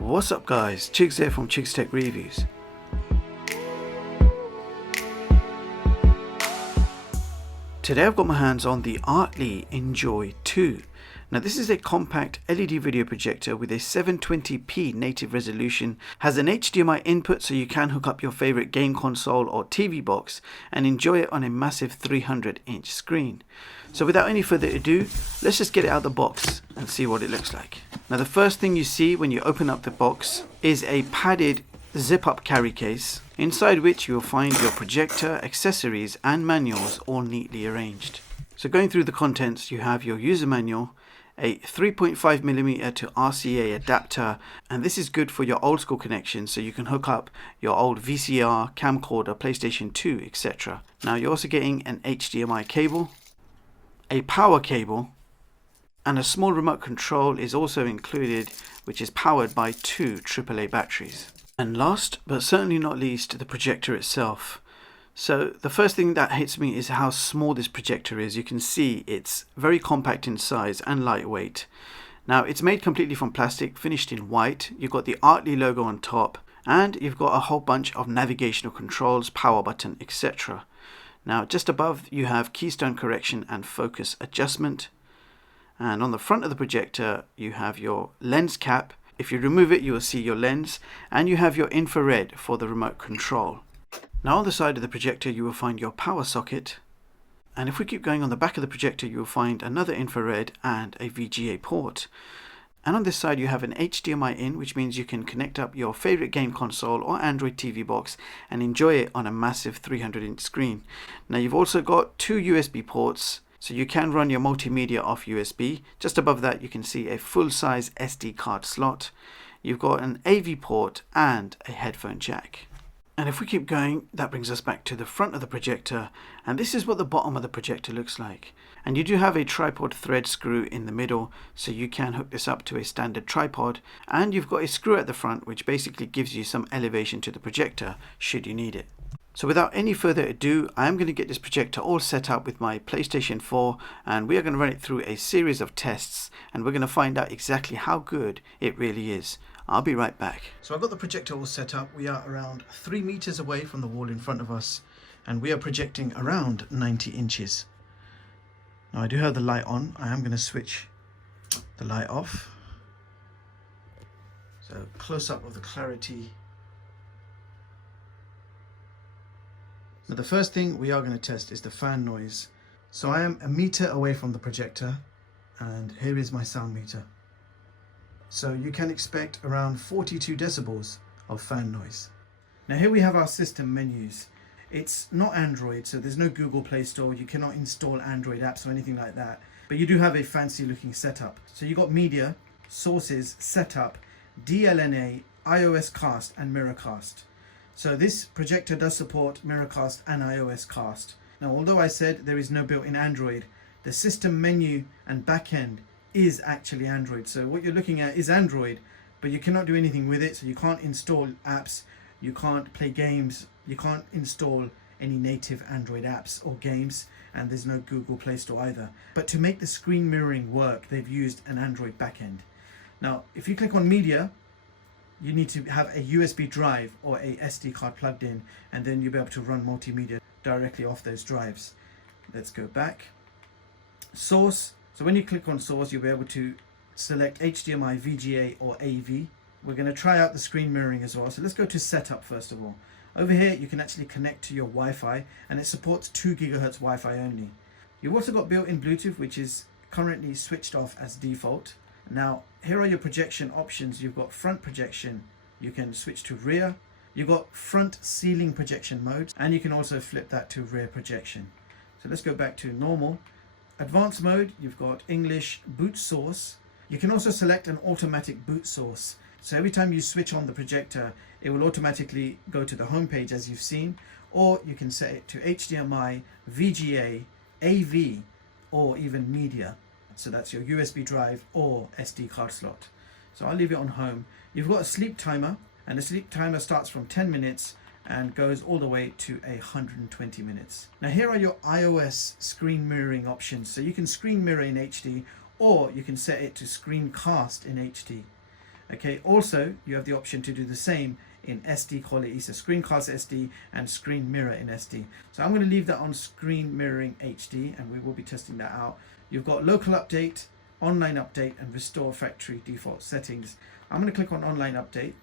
What's up guys, Chigs here from Chigs Tech Reviews. Today I've got my hands on the ARTLII Enjoy 2. Now this is a compact LED video projector with a 720p native resolution, has an HDMI input so you can hook up your favorite game console or TV box and enjoy it on a massive 300-inch screen. So without any further ado, let's just get it out of the box and see what it looks like. Now the first thing you see when you open up the box is a padded zip-up carry case, inside which you will find your projector, accessories and manuals all neatly arranged. So going through the contents, you have your user manual, a 3.5mm to RCA adapter, and this is good for your old school connections so you can hook up your old VCR, camcorder, PlayStation 2, etc. Now you're also getting an HDMI cable, a power cable, and a small remote control is also included, which is powered by two AAA batteries. And last but certainly not least, the projector itself. So the first thing that hits me is how small this projector is. You can see it's very compact in size and lightweight. Now it's made completely from plastic, finished in white. You've got the ARTLII logo on top, and you've got a whole bunch of navigational controls, power button, etc. Now just above you have keystone correction and focus adjustment. And on the front of the projector you have your lens cap. If you remove it you will see your lens, and you have your infrared for the remote control. Now on the side of the projector you will find your power socket, and if we keep going on the back of the projector you will find another infrared and a VGA port. And on this side you have an HDMI in, which means you can connect up your favorite game console or Android TV box and enjoy it on a massive 300-inch screen. Now you've also got two USB ports, so you can run your multimedia off USB. Just above that you can see a full-size SD card slot. You've got an AV port and a headphone jack. And if we keep going, that brings us back to the front of the projector, and this is what the bottom of the projector looks like. And you do have a tripod thread screw in the middle, so you can hook this up to a standard tripod, and you've got a screw at the front which basically gives you some elevation to the projector should you need it. So without any further ado, I am going to get this projector all set up with my PlayStation 4, and we are going to run it through a series of tests, and we're going to find out exactly how good it really is. I'll be right back. So I've got the projector all set up. We are around 3 meters away from the wall in front of us, and we are projecting around 90 inches. Now I do have the light on. I am going to switch the light off. So close up of the clarity. Now the first thing we are going to test is the fan noise. So I am a meter away from the projector, and here is my sound meter. So you can expect around 42 decibels of fan noise. Now here we have our system menus. It's not Android, so there's no Google Play Store. You cannot install Android apps or anything like that. But you do have a fancy looking setup. So you got media, sources, setup, DLNA, iOS cast and Miracast. So this projector does support Miracast and iOS cast. Now although I said there is no built-in Android, the system menu and backend is actually Android. So what you're looking at is Android, but you cannot do anything with it. So you can't install apps, you can't play games, you can't install any native Android apps or games, and there's no Google Play Store either. But to make the screen mirroring work, they've used an Android backend. Now if you click on media, you need to have a USB drive or a SD card plugged in, and then you'll be able to run multimedia directly off those drives. Let's go back. Source. So when you click on source, you'll be able to select HDMI, VGA or AV. We're going to try out the screen mirroring as well. So let's go to setup first of all. Over here you can actually connect to your Wi-Fi, and it supports 2 GHz Wi-Fi only. You've also got built-in Bluetooth, which is currently switched off as default. Now here are your projection options. You've got front projection, you can switch to rear. You've got front ceiling projection mode, and you can also flip that to rear projection. So let's go back to normal. Advanced mode, you've got English boot source. You can also select an automatic boot source. So every time you switch on the projector, it will automatically go to the home page as you've seen, or you can set it to HDMI, VGA, AV, or even media. So that's your USB drive or SD card slot. So I'll leave it on home. You've got a sleep timer, and the sleep timer starts from 10 minutes and goes all the way to 120 minutes. Now here are your iOS screen mirroring options. So you can screen mirror in HD, or you can set it to screencast in HD. Okay, also you have the option to do the same in SD quality, so screencast SD and screen mirror in SD. So I'm going to leave that on screen mirroring HD, and we will be testing that out. You've got local update, online update, and restore factory default settings. I'm going to click on online update,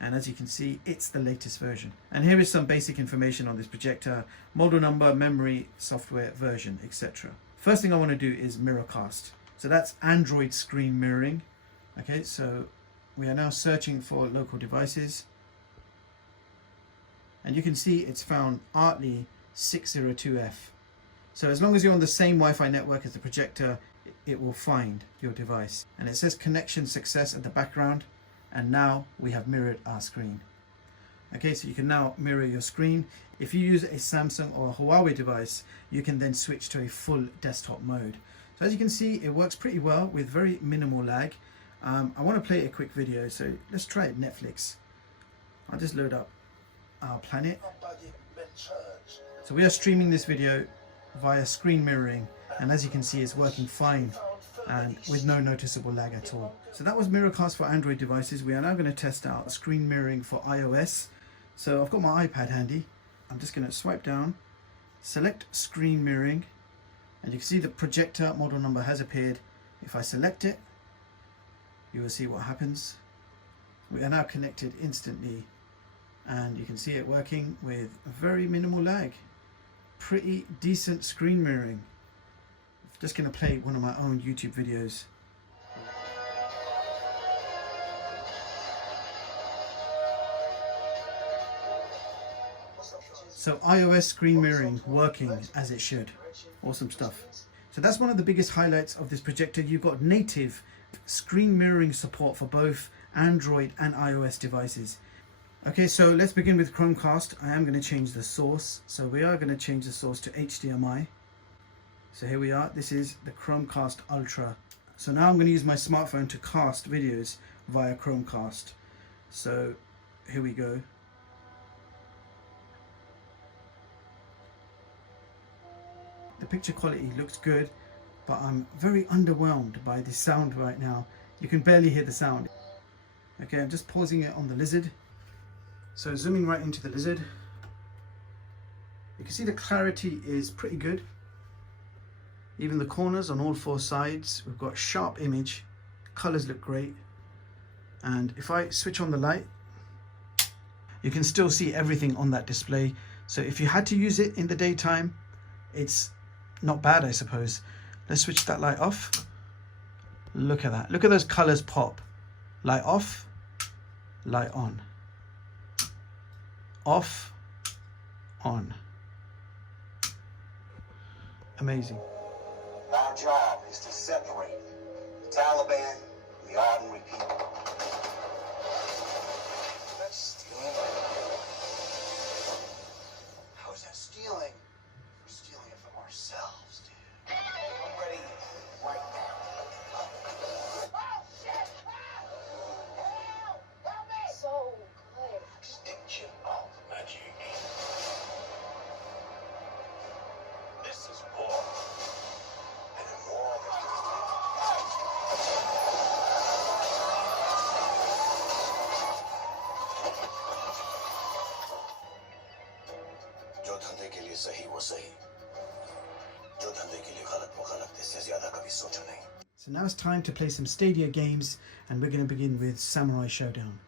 and as you can see, it's the latest version. And here is some basic information on this projector: model number, memory, software version, etc. First thing I want to do is mirrorcast. So that's Android screen mirroring. Okay, so we are now searching for local devices, and you can see it's found ARTLII 602F. So as long as you're on the same Wi-Fi network as the projector, it will find your device. And it says connection success at the background, and now we have mirrored our screen. Okay, so you can now mirror your screen. If you use a Samsung or a Huawei device, you can then switch to a full desktop mode. So as you can see, it works pretty well with very minimal lag. I want to play a quick video, so let's try it. Netflix. I'll just load up our planet. So we are streaming this video via screen mirroring, and as you can see, it's working fine and with no noticeable lag at all. So that was mirrorcast for Android devices. We are now going to test out screen mirroring for iOS. So I've got my iPad handy. I'm just going to swipe down, select screen mirroring, and you can see the projector model number has appeared. If I select it, you will see what happens. We are now connected instantly, and you can see it working with very minimal lag. Pretty decent screen mirroring. I'm just going to play one of my own YouTube videos. So iOS screen mirroring working as it should. Awesome stuff. So that's one of the biggest highlights of this projector. You've got native screen mirroring support for both Android and iOS devices. Okay, so let's begin with Chromecast. I am going to change the source. So we are going to change the source to HDMI. So here we are. This is the Chromecast Ultra. So now I'm going to use my smartphone to cast videos via Chromecast. So here we go. The picture quality looks good, but I'm very underwhelmed by the sound right now. You can barely hear the sound. Okay, I'm just pausing it on the lizard. So zooming right into the lizard. You can see the clarity is pretty good. Even the corners on all four sides, we've got sharp image. Colors look great. And if I switch on the light, you can still see everything on that display. So if you had to use it in the daytime, it's not bad, I suppose. Let's switch that light off. Look at that. Look at those colors pop. Light off, light on. Off, on. Amazing. Our job is to separate the Taliban from the ordinary people. That's stealing. How is that stealing? We're stealing it from ourselves, dude. I'm ready right now. Oh, shit! Help! Help me! So good. Extinction of magic. This is war. And in war, जो धंधे के लिए सही वो सही, जो धंधे के लिए गलत वो गलत, इससे ज्यादा कभी सोचा नहीं. So now it's time to play some Stadia games, and we're going to begin with Samurai Showdown.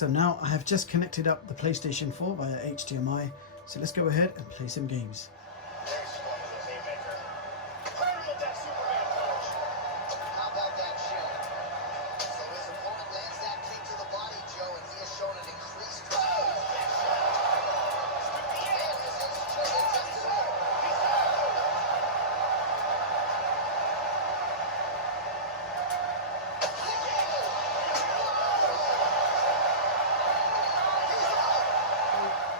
So now I have just connected up the PlayStation 4 via HDMI. So let's go ahead and play some games. How about that shot? So his opponent lands that kick to the body, Joe, and he has shown an increased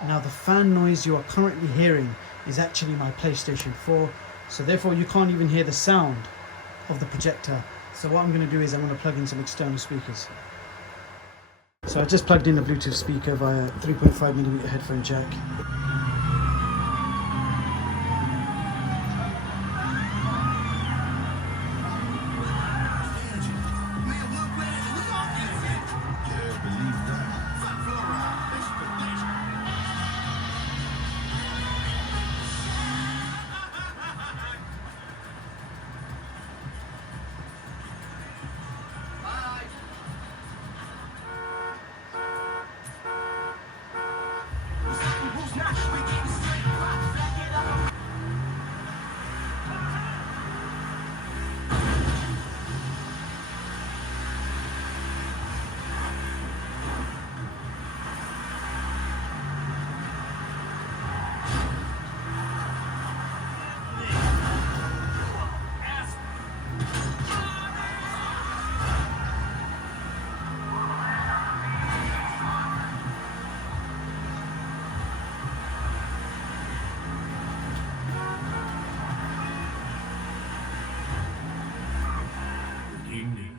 Now the fan noise you are currently hearing is actually my PlayStation 4, so therefore you can't even hear the sound of the projector. So what I'm going to do is I'm going to plug in some external speakers. So I just plugged in a Bluetooth speaker via 3.5mm headphone jack.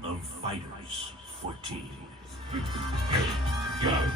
Of Fighters 14. Go!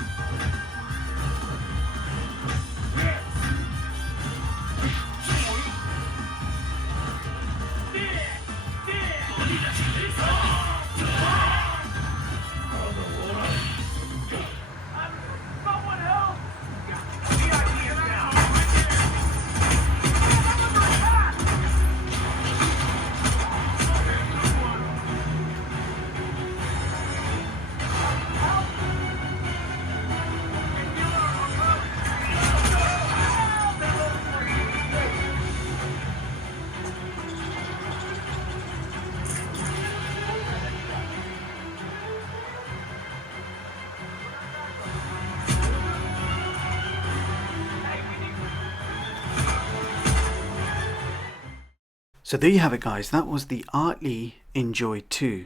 So there you have it, guys. That was the ARTLII Enjoy 2.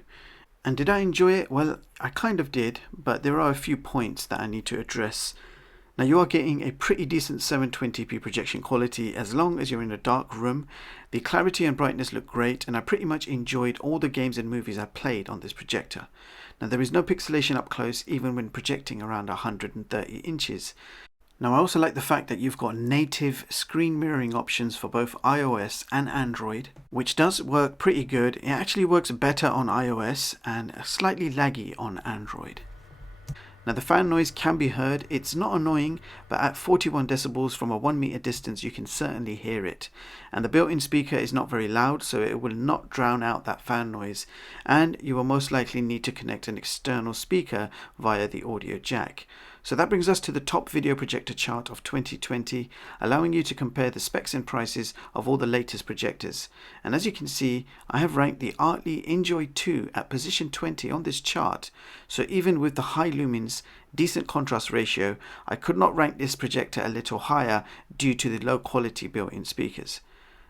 And did I enjoy it? Well, I kind of did, but there are a few points that I need to address. Now, you are getting a pretty decent 720p projection quality as long as you're in a dark room. The clarity and brightness look great, and I pretty much enjoyed all the games and movies I played on this projector. Now, there is no pixelation up close even when projecting around 130 inches. Now, I also like the fact that you've got native screen mirroring options for both iOS and Android, which does work pretty good. It actually works better on iOS and slightly laggy on Android. Now, the fan noise can be heard. It's not annoying, but at 41 decibels from a 1 meter distance, you can certainly hear it. And the built-in speaker is not very loud, so it will not drown out that fan noise. And you will most likely need to connect an external speaker via the audio jack. So that brings us to the top video projector chart of 2020, allowing you to compare the specs and prices of all the latest projectors. And as you can see, I have ranked the ARTLII Enjoy 2 at position 20 on this chart. So even with the high lumens, decent contrast ratio, I could not rank this projector a little higher due to the low quality built-in speakers.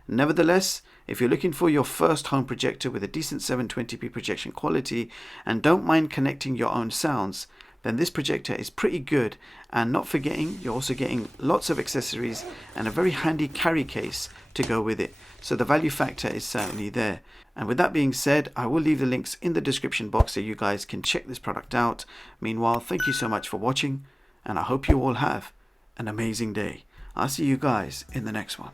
Nevertheless, if you're looking for your first home projector with a decent 720p projection quality and don't mind connecting your own sounds, then this projector is pretty good. And not forgetting, you're also getting lots of accessories and a very handy carry case to go with it. So the value factor is certainly there. And with that being said, I will leave the links in the description box so you guys can check this product out. Meanwhile, thank you so much for watching, and I hope you all have an amazing day. I'll see you guys in the next one.